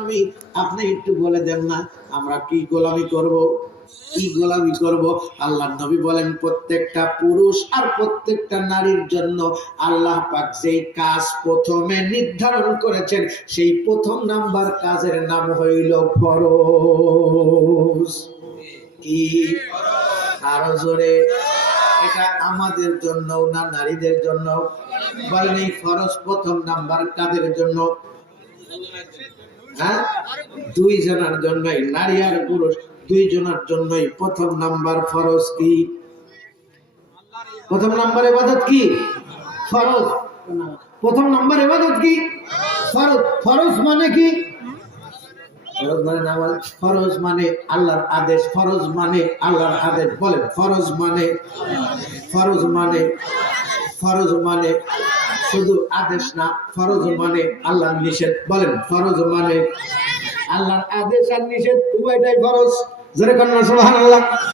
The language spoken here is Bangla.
আমি আপনি একটু বলে দেন না আমরা কি গোলামি করব, কি গোলামি করব? আল্লাহর নবী বলেন প্রত্যেকটা পুরুষ আর প্রত্যেকটা নারীর জন্য আল্লাহ পাক যেই কাজ প্রথমে নির্ধারণ করেছেন সেই প্রথম নাম্বার কাজের নাম হইল ফরজ। কি? আরো জোরে। এটা আমাদের জন্য না নারীদের জন্য? বলেন এই ফরজ প্রথম নাম্বার কাদের জন্য? হ্যাঁ, দুই জনের জন্যই, নারী আর পুরুষ দুই জনের জন্যই প্রথম নাম্বার ফরজ। কি প্রথম নাম্বার ইবাদত? কি ফরজ? প্রথম নাম্বার ইবাদত কি? ফরজ। ফরজ মানে কি? ফরজ মানে নামাজ, ফরজ মানে আল্লাহর আদেশ, ফরজ মানে আল্লাহর আদেশ। বলেন ফরজ মানে, ফরজ মানে, ফরজ মানে শুধু আদেশ না, ফরজ মানে আল্লাহর নিষেধ। বলেন ফরজ মানে আল্লাহর আদেশ আর নিষেধ উভয়টাই ফরজ। যেরকম সুবহানাল্লাহ।